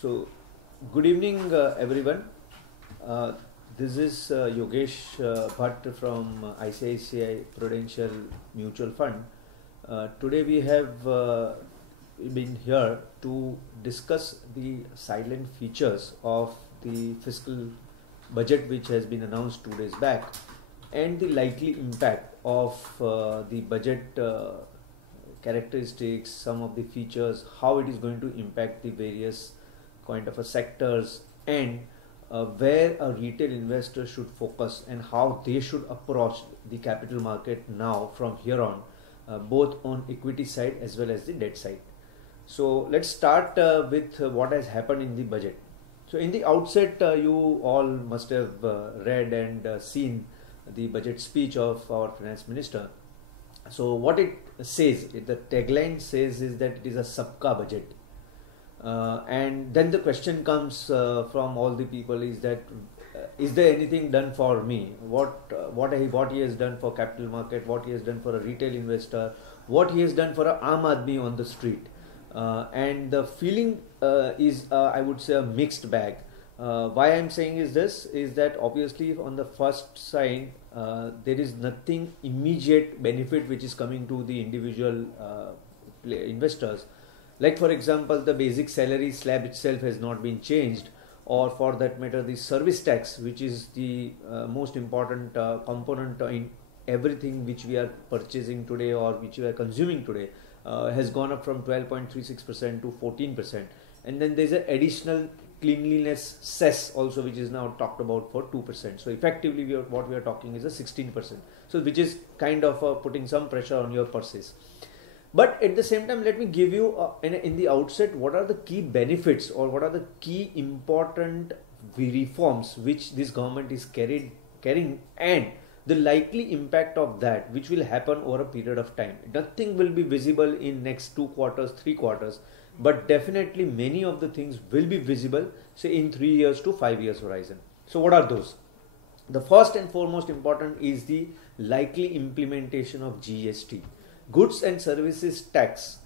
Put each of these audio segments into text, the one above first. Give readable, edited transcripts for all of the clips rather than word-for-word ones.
So, good evening, everyone. Uh, this is Yogesh Bhatt from ICICI Prudential Mutual Fund. Today we have been here to discuss the silent features of the fiscal budget which has been announced 2 days back and the likely impact of the budget characteristics, some of the features, how it is going to impact the various kind of a sectors, and where a retail investor should focus and how they should approach the capital market now from here on, both on equity side as well as the debt side. So let's start with what has happened in the budget. So in the outset, you all must have read and seen the budget speech of our finance minister. So what it says, the tagline says is that it is a sabka budget. And then the question comes from all the people is that is there anything done for me? What he has done for capital market, what he has done for a retail investor, what he has done for a Aam Aadmi on the street. And the feeling is I would say a mixed bag. Why I'm saying is this is that obviously on the first side there is nothing immediate benefit which is coming to the individual investors. Like for example, the basic salary slab itself has not been changed, or for that matter the service tax, which is the most important component in everything which we are purchasing today or which we are consuming today, has gone up from 12.36% to 14%. And then there is an additional cleanliness cess also, which is now talked about for 2%. So effectively what we are talking is a 16%. So which is kind of putting some pressure on your purses. But at the same time, let me give you in the outset what are the key benefits or what are the key important reforms which this government is carrying and the likely impact of that which will happen over a period of time. Nothing will be visible in next 2 quarters, 3 quarters, but definitely many of the things will be visible, say in 3 years to 5 years horizon. So what are those? The first and foremost important is the likely implementation of GST. Goods and Services Tax,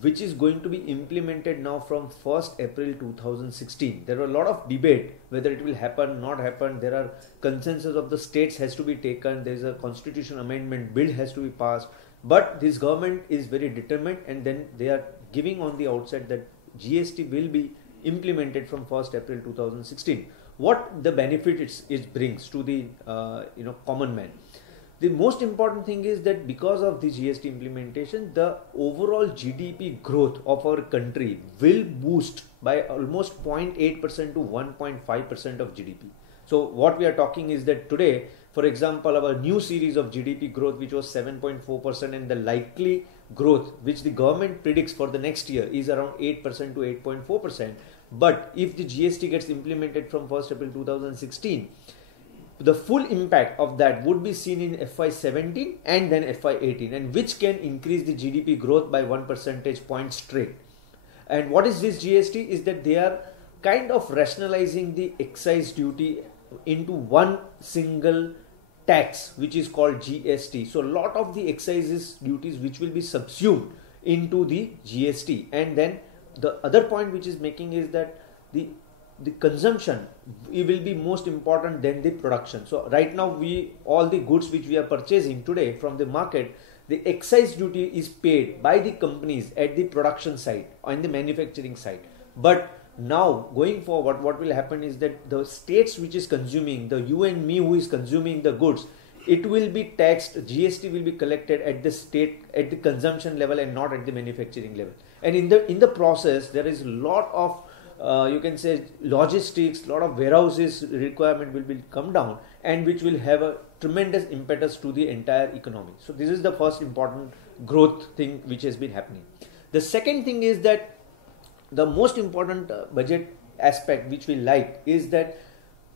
which is going to be implemented now from 1st April 2016. There are a lot of debate whether it will happen, not happen. There are consensus of the states has to be taken. There is a constitution amendment bill has to be passed. But this government is very determined, and then they are giving on the outset that GST will be implemented from 1st April 2016. What the benefit it brings to the common man. The most important thing is that because of the GST implementation, the overall GDP growth of our country will boost by almost 0.8% to 1.5% of GDP. So what we are talking is that today, for example, our new series of GDP growth, which was 7.4%, and the likely growth which the government predicts for the next year is around 8% to 8.4%. But if the GST gets implemented from 1st April 2016, the full impact of that would be seen in FY17 and then FY18, and which can increase the GDP growth by 1 percentage point straight. And what is this GST? Is that they are kind of rationalizing the excise duty into one single tax, which is called GST. So a lot of the excises duties which will be subsumed into the GST. And then the other point which is making is that the consumption it will be most important than the production. So right now all the goods which we are purchasing today from the market, the excise duty is paid by the companies at the production side on the manufacturing side. But now going forward, what will happen is that the states which is consuming, the you and me who is consuming the goods, it will be taxed. GST will be collected at the state, at the consumption level, and not at the manufacturing level. And in the process, there is a lot of you can say logistics, lot of warehouses requirement will come down, and which will have a tremendous impetus to the entire economy. So this is the first important growth thing which has been happening. The second thing is that the most important budget aspect which we like is that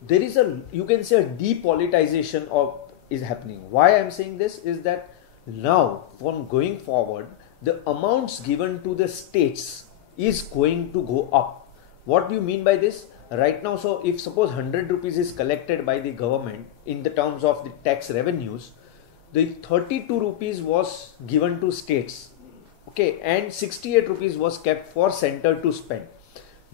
there is you can say a depoliticization is happening. Why I'm saying this is that now from going forward, the amounts given to the states is going to go up. What do you mean by this? Right now, so if suppose 100 rupees is collected by the government in the terms of the tax revenues, the 32 rupees was given to states, okay, and 68 rupees was kept for center to spend.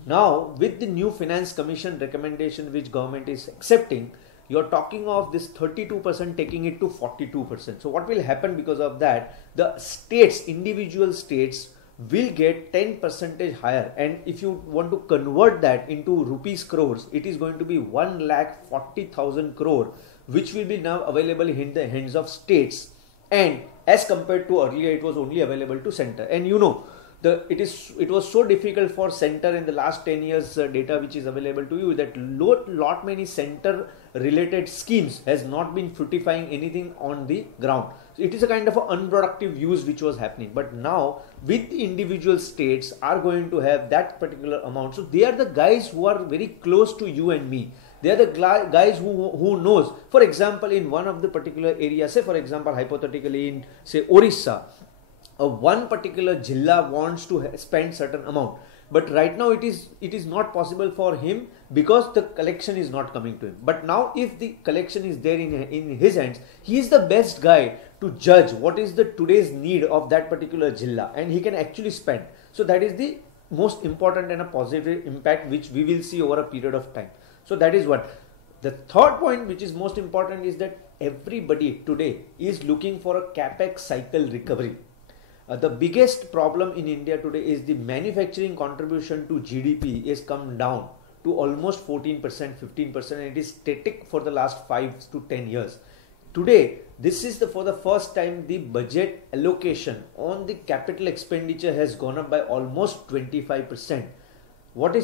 Now, with the new Finance Commission recommendation which government is accepting, you're talking of this 32% taking it to 42%. So what will happen because of that? The states, individual states will get 10% higher, and if you want to convert that into rupees crores, it is going to be 1,40,000 crore, which will be now available in the hands of states, and as compared to earlier it was only available to center. And you know, it was so difficult for center in the last 10 years data which is available to you, that lot many center related schemes has not been fructifying anything on the ground. So it is a kind of an unproductive use which was happening. But now with the individual states are going to have that particular amount, so they are the guys who are very close to you and me. They are the guys who knows. For example, in one of the particular areas, say for example hypothetically in say Orissa, one particular jilla wants to spend certain amount, but right now it is not possible for him because the collection is not coming to him. But now if the collection is there in his hands, he is the best guy to judge what is the today's need of that particular jilla, and he can actually spend. So that is the most important and a positive impact which we will see over a period of time. So that is what. The third point which is most important is that everybody today is looking for a capex cycle recovery. The biggest problem in India today is the manufacturing contribution to GDP is come down to almost 14%, 15%, and it is static for the last 5 to 10 years. Today, this is for the first time the budget allocation on the capital expenditure has gone up by almost 25%. What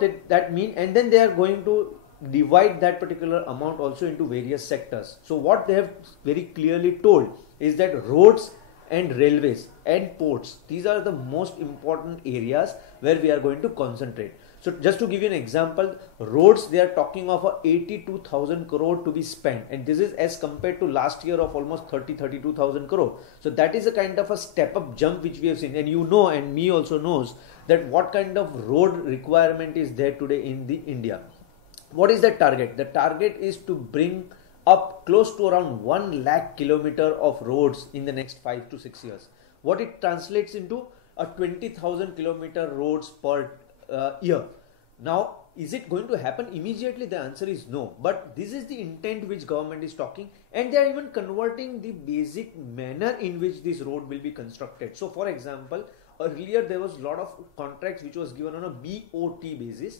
did that mean? And then they are going to divide that particular amount also into various sectors. So what they have very clearly told is that roads and railways and ports, these are the most important areas where we are going to concentrate. So just to give you an example, roads, they are talking of a 82,000 crore to be spent, and this is as compared to last year of almost 32,000 crore. So that is a kind of a step up jump which we have seen, and you know, and me also knows that what kind of road requirement is there today in the India. What is the target? The target is to bring up close to around 1 lakh kilometer of roads in the next 5 to 6 years. What it translates into a 20,000 kilometer roads per year. Now, is it going to happen immediately? The answer is no. But this is the intent which government is talking, and they are even converting the basic manner in which this road will be constructed. So, for example, earlier there was a lot of contracts which was given on a BOT basis,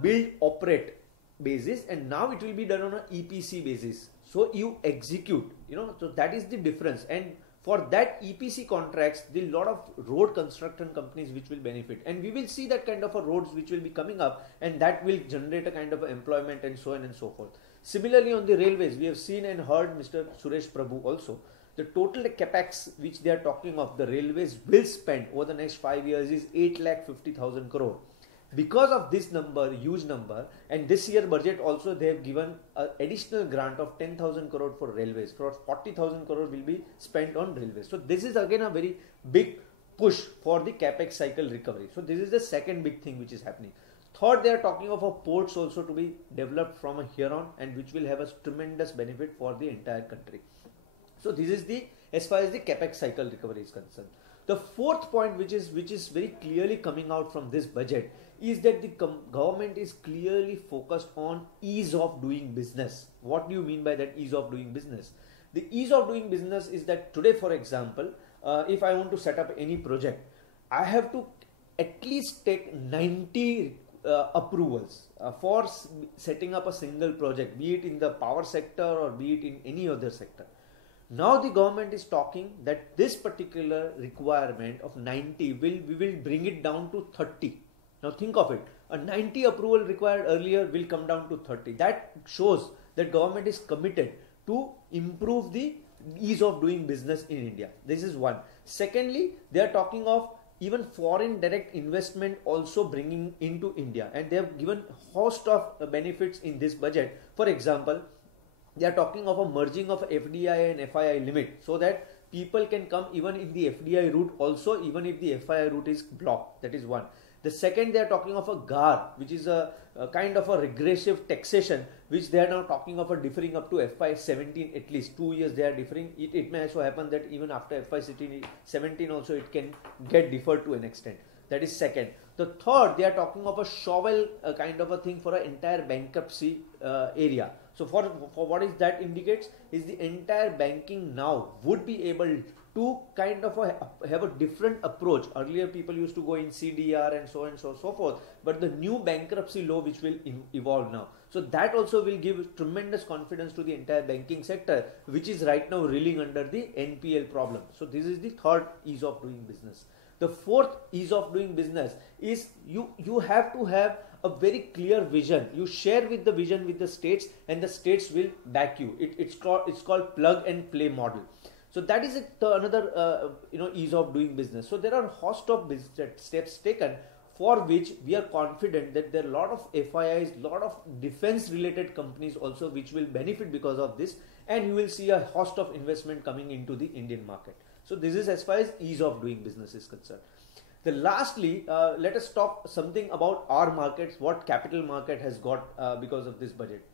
build operate basis, and now it will be done on a EPC basis. So you execute, so that is the difference. And for that EPC contracts, the lot of road construction companies which will benefit, and we will see that kind of a roads which will be coming up, and that will generate a kind of employment and so on and so forth. Similarly, on the railways, we have seen and heard Mr. Suresh Prabhu also. The total capex which they are talking of, the railways will spend over the next 5 years is 8,50,000 crore. Because of this number, huge number, and this year budget also they have given an additional grant of 10,000 crore for railways. For 40,000 crore will be spent on railways. So this is again a very big push for the capex cycle recovery. So this is the second big thing which is happening. Third, they are talking of a ports also to be developed from here on, and which will have a tremendous benefit for the entire country. So this is the as far as the capex cycle recovery is concerned. The fourth point which is very clearly coming out from this budget is that the government is clearly focused on ease of doing business. What do you mean by that ease of doing business? The ease of doing business is that today, for example, if I want to set up any project, I have to at least take 90 approvals for setting up a single project, be it in the power sector or be it in any other sector. Now the government is talking that this particular requirement of 90 we will bring it down to 30. Now think of it, a 90 approval required earlier will come down to 30. That shows that government is committed to improve the ease of doing business in India. This is one. Secondly, they are talking of even foreign direct investment also bringing into India, and they have given a host of benefits in this budget. For example, they are talking of a merging of FDI and FII limit so that people can come even in the FDI route also, even if the FII route is blocked. That is one. The second, they are talking of a GAR, which is a kind of a regressive taxation, which they are now talking of a differing up to FY17, at least 2 years they are differing. It may also happen that even after FY17 also it can get deferred to an extent. That is second. The third, they are talking of a shovel kind of a thing for an entire bankruptcy area. So for what is that indicates is the entire banking now would be able to kind of have a different approach. Earlier people used to go in CDR and so on and so forth, but the new bankruptcy law which will evolve now. So that also will give tremendous confidence to the entire banking sector, which is right now reeling under the NPL problem. So this is the third ease of doing business. The fourth ease of doing business is you have to have a very clear vision. You share with the vision with the states, and the states will back you. It's called plug and play model. So that is another ease of doing business. So there are a host of steps taken for which we are confident that there are a lot of FIIs, lot of defense related companies also which will benefit because of this, and you will see a host of investment coming into the Indian market. So this is as far as ease of doing business is concerned. Then lastly, let us talk something about our markets, what capital market has got because of this budget.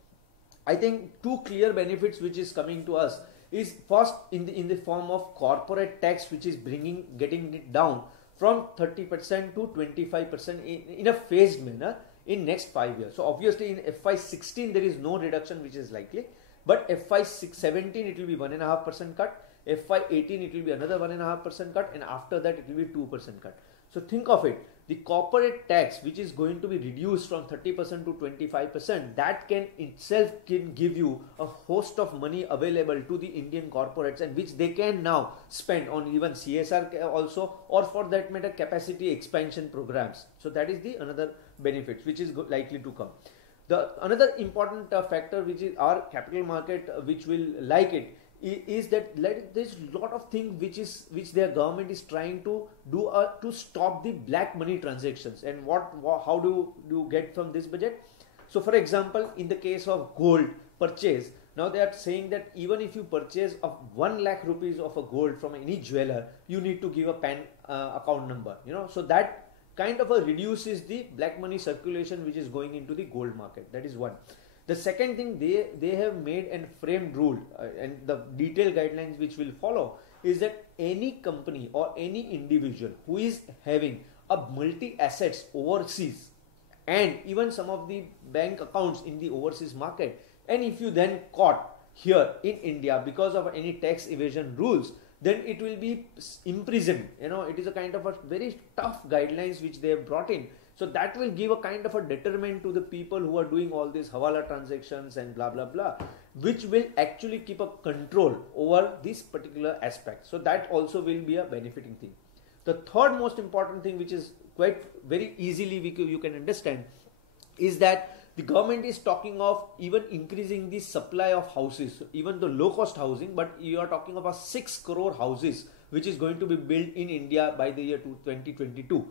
I think two clear benefits which is coming to us is first in the form of corporate tax, which is getting it down from 30% to 25% in a phased manner in next 5 years. So obviously in FY16 there is no reduction which is likely, but FY17 it will be 1.5% cut. FY18 it will be another 1.5% cut, and after that it will be 2% cut. So think of it, the corporate tax which is going to be reduced from 30% to 25%, that can itself give you a host of money available to the Indian corporates, and which they can now spend on even CSR also, or for that matter capacity expansion programs. So that is the another benefit which is likely to come. The another important factor which is our capital market which will like it is that there's a lot of things which their government is trying to do to stop the black money transactions. And how do you get from this budget? So for example, in the case of gold purchase, now they are saying that even if you purchase of 1 lakh rupees of a gold from any jeweler, you need to give a PAN account number, so that kind of reduces the black money circulation which is going into the gold market. That is one. The second thing, they have made and framed rule and the detailed guidelines which will follow is that any company or any individual who is having a multi assets overseas and even some of the bank accounts in the overseas market, and if you then caught here in India because of any tax evasion rules, then it will be imprisoned. It is a kind of a very tough guidelines which they have brought in. So that will give a kind of a deterrent to the people who are doing all these hawala transactions and blah blah blah, which will actually keep a control over this particular aspect. So that also will be a benefiting thing. The third most important thing, which is quite very easily you can understand, is that the government is talking of even increasing the supply of houses, even the low cost housing, but you are talking about 6 crore houses which is going to be built in India by the year 2022.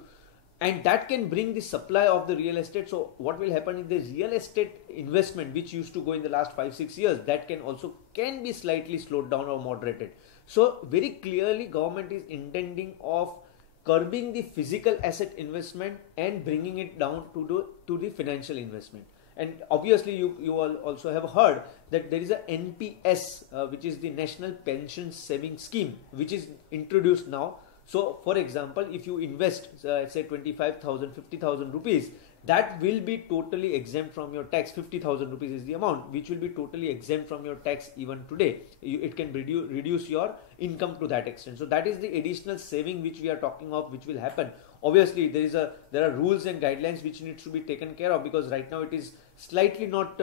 And that can bring the supply of the real estate. So what will happen is the real estate investment which used to go in the last 5-6 years, that can be slightly slowed down or moderated. So very clearly government is intending of curbing the physical asset investment and bringing it down to the financial investment. And obviously you all also have heard that there is a NPS which is the National Pension Saving Scheme, which is introduced now. So for example, if you invest say 25,000, 50,000 rupees, that will be totally exempt from your tax. 50,000 rupees is the amount which will be totally exempt from your tax even today. It can reduce your income to that extent. So that is the additional saving which we are talking of, which will happen. Obviously there are rules and guidelines which needs to be taken care of, because right now it is slightly not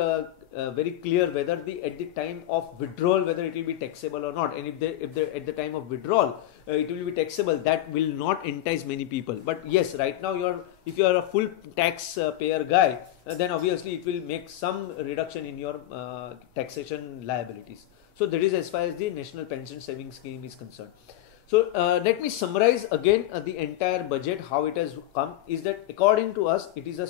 very clear whether at the time of withdrawal whether it will be taxable or not. And if at the time of withdrawal it will be taxable, that will not entice many people. But yes, right now if you are a full tax payer guy, then obviously it will make some reduction in your taxation liabilities. So that is as far as the National Pension Savings Scheme is concerned. So let me summarize again the entire budget, how it has come. Is that according to us it is a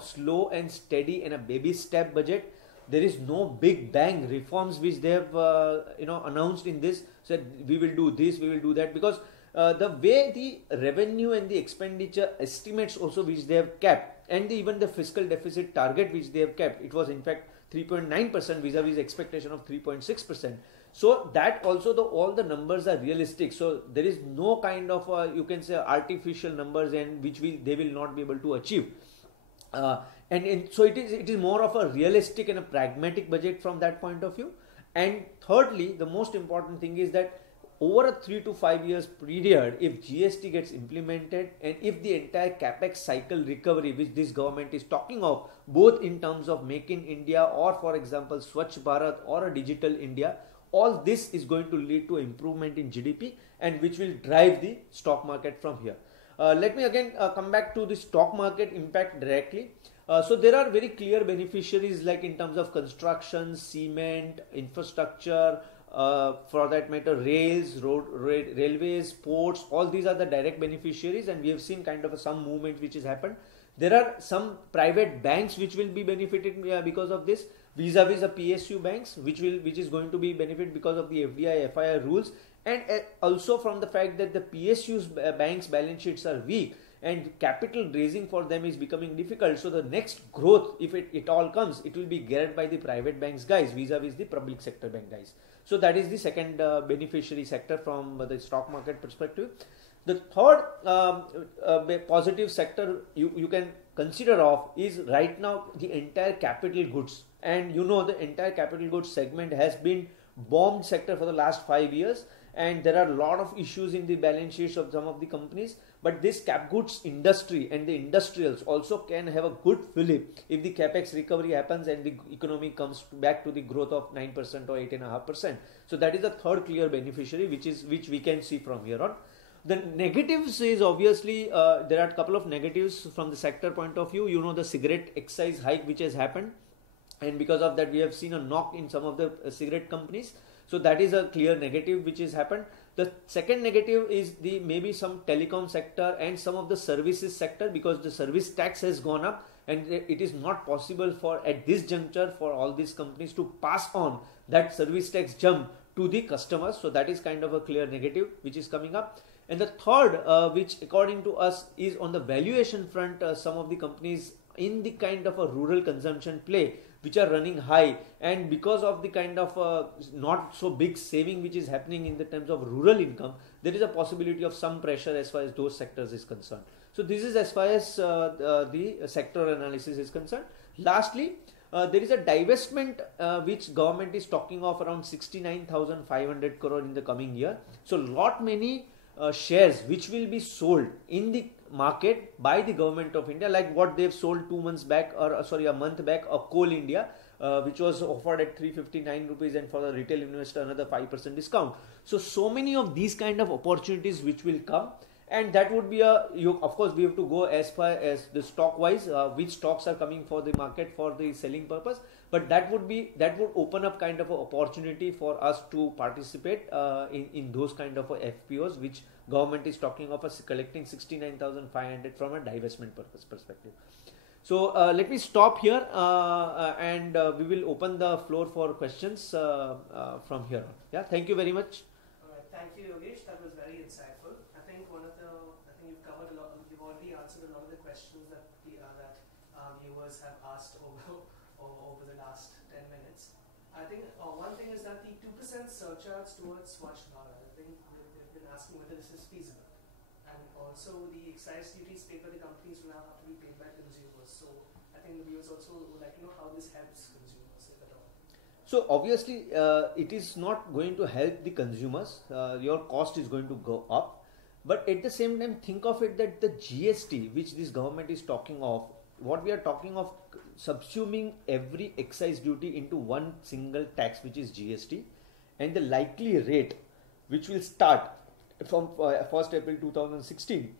slow and steady and a baby step budget. There is no big bang reforms which they have announced in this, said we will do this, we will do that, because the way the revenue and the expenditure estimates also which they have kept, and even the fiscal deficit target which they have kept, it was in fact 3.9% vis-a-vis expectation of 3.6%. So that also all the numbers are realistic. So there is no kind of you can say artificial numbers and which they will not be able to achieve. So it is more of a realistic and a pragmatic budget from that point of view. And thirdly, the most important thing is that over a 3 to 5 years period, if GST gets implemented and if the entire capex cycle recovery which this government is talking of, both in terms of Make in India or for example Swachh Bharat or a Digital India, all this is going to lead to improvement in GDP and which will drive the stock market from here. Let me again come back to the stock market impact directly. So there are very clear beneficiaries like in terms of construction, cement, infrastructure, for that matter rails, railways, ports, all these are the direct beneficiaries, and we have seen kind of some movement which has happened. There are some private banks which will be benefited because of this, vis-a-vis the PSU banks which is going to be benefit because of the FDI FII rules, and also from the fact that the PSU's banks balance sheets are weak and capital raising for them is becoming difficult. So the next growth, if it all comes, it will be geared by the private banks guys vis-a-vis the public sector bank guys. So that is the second beneficiary sector from the stock market perspective. The third positive sector you can consider of is right now the entire capital goods, and you know the entire capital goods segment has been bombed sector for the last 5 years, and there are a lot of issues in the balance sheets of some of the companies. But this cap goods industry and the industrials also can have a good fillip if the capex recovery happens and the economy comes back to the growth of 9% or 8.5%. So that is the third clear beneficiary which we can see from here on. The negatives is obviously there are a couple of negatives from the sector point of view. You know, the cigarette excise hike which has happened, and because of that we have seen a knock in some of the cigarette companies. So that is a clear negative which has happened. The second negative is the maybe some telecom sector and some of the services sector, because the service tax has gone up and it is not possible for at this juncture for all these companies to pass on that service tax jump to the customers. So that is kind of a clear negative which is coming up. And the third which according to us is on the valuation front, some of the companies in the kind of a rural consumption play which are running high, and because of the kind of not so big saving which is happening in the terms of rural income, there is a possibility of some pressure as far as those sectors is concerned. So this is as far as the sector analysis is concerned. Lastly, there is a divestment which government is talking of around 69,500 crore in the coming year. So lot many shares which will be sold in the market by the government of India, like what they've sold 2 months back, or sorry, a month back, of Coal India, which was offered at 359 rupees, and for the retail investor another 5% discount. So many of these kind of opportunities which will come, and that would be of course we have to go as far as the stock wise, which stocks are coming for the market for the selling purpose, but that would open up kind of an opportunity for us to participate in those kind of FPOs which government is talking of us collecting 69,500 from a divestment perspective. So let me stop here and we will open the floor for questions from here on. Yeah, thank you very much. All right, thank you, Yogesh. That was very insightful. I think you've covered a lot. You've already answered a lot of the questions that viewers have asked over the last 10 minutes. I think one thing is that the 2% surcharge towards Swachh Bharat, I think they've been asking whether this is feasible. And also the excise duties paid by the companies will now have to be paid by consumers. So I think the viewers also would like to know how this helps consumers, if at all. So obviously it is not going to help the consumers. Your cost is going to go up. But at the same time, think of it that the GST which this government is talking of, what we are talking of subsuming every excise duty into one single tax which is GST, and the likely rate which will start from 1st April 2016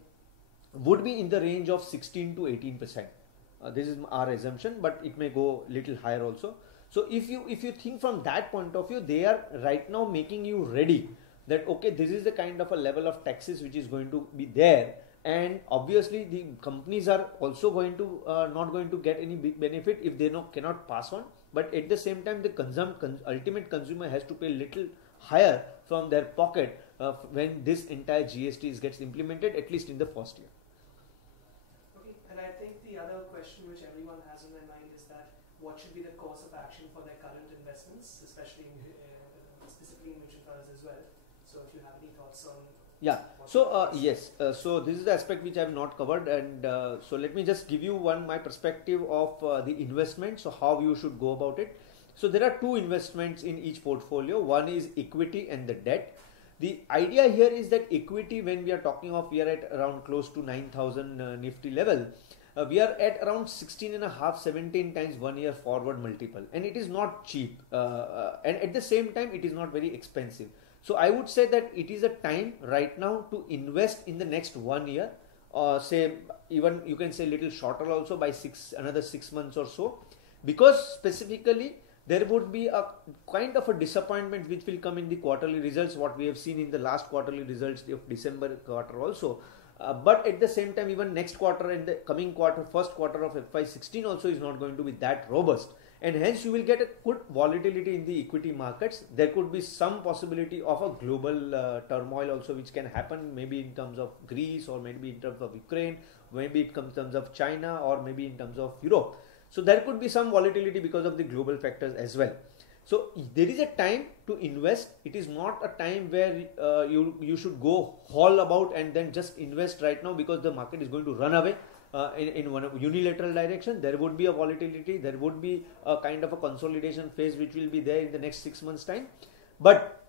would be in the range of 16 to 18%. This is our assumption, but it may go little higher also. So if you think from that point of view, they are right now making you ready that okay, this is the kind of a level of taxes which is going to be there, and obviously the companies are also going to not going to get any big benefit if they cannot pass on, but at the same time the ultimate consumer has to pay little higher from their pocket when this entire GST gets implemented, at least in the first year. Okay, and I think the other question which everyone has in their mind is that what should be the course of action for their current investments, especially specifically in thoughts on. Yeah. So yes. So this is the aspect which I have not covered, and so let me just give you my perspective of the investment. So how you should go about it. So there are two investments in each portfolio. One is equity and the debt. The idea here is that equity, when we are talking of, we are at around close to 9,000 Nifty level. We are at around 16 and a half, 17 times 1 year forward multiple, and it is not cheap. And at the same time, it is not very expensive. So I would say that it is a time right now to invest in the next 1 year, say even you can say little shorter also, by another 6 months or so, because specifically there would be a kind of a disappointment which will come in the quarterly results, what we have seen in the last quarterly results of December quarter also. But at the same time, even next quarter and the coming quarter, first quarter of FY16 also is not going to be that robust, and hence you will get a good volatility in the equity markets. There could be some possibility of a global turmoil also which can happen, maybe in terms of Greece, or maybe in terms of Ukraine, maybe in terms of China, or maybe in terms of Europe. So there could be some volatility because of the global factors as well. So there is a time to invest. It is not a time where you should go haul about and then just invest right now, because the market is going to run away in one unilateral direction. There would be a volatility. There would be a kind of a consolidation phase which will be there in the next 6 months time. But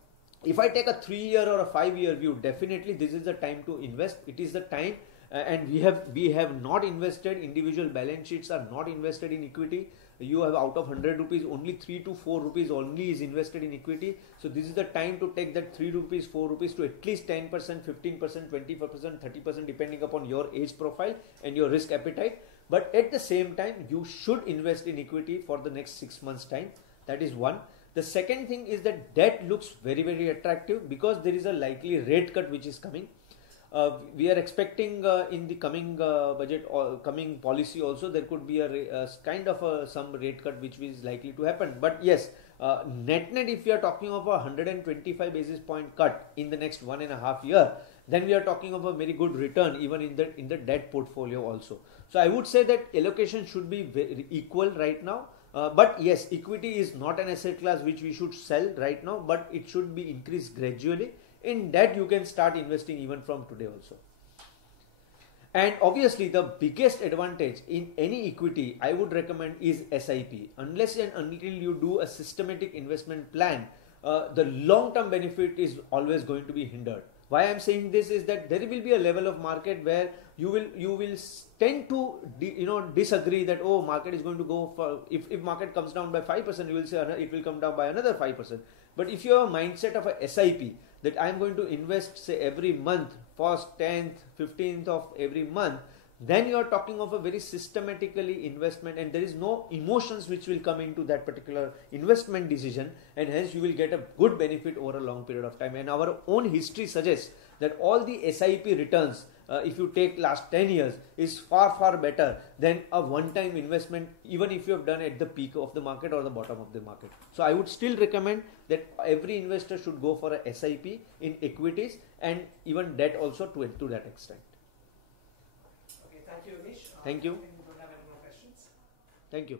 if I take a 3-year or a 5-year view, definitely this is the time to invest. It is the time. And we have not invested, individual balance sheets are not invested in equity. You have, out of 100 rupees, only 3 to 4 rupees only is invested in equity. So this is the time to take that 3 rupees, 4 rupees to at least 10%, 15%, 20%, 30%, depending upon your age profile and your risk appetite. But at the same time, you should invest in equity for the next 6 months time. That is one. The second thing is that debt looks very, very attractive, because there is a likely rate cut which is coming. We are expecting in the coming budget or coming policy also, there could be a kind of some rate cut which is likely to happen. But yes, net if we are talking of a 125 basis point cut in the next 1.5 year, then we are talking of a very good return even in the debt portfolio also. So I would say that allocation should be very equal right now. But yes, equity is not an asset class which we should sell right now, but it should be increased gradually. In that you can start investing even from today also. And obviously the biggest advantage in any equity I would recommend is SIP. Unless and until you do a systematic investment plan, the long-term benefit is always going to be hindered. Why I am saying this is that there will be a level of market where you will tend to disagree that, oh, market is going to go for, if market comes down by 5%, you will say it will come down by another 5%. But if you have a mindset of a SIP, that I am going to invest, say, every month, 1st, 10th, 15th of every month, then you are talking of a very systematically investment, and there is no emotions which will come into that particular investment decision, and hence you will get a good benefit over a long period of time. And our own history suggests that all the SIP returns, if you take last 10 years, is far better than a one-time investment, even if you have done at the peak of the market or the bottom of the market. So I would still recommend that every investor should go for a SIP in equities and even debt also to that extent. Okay, thank you, Anish. Thank you. We don't have any more questions. Thank you.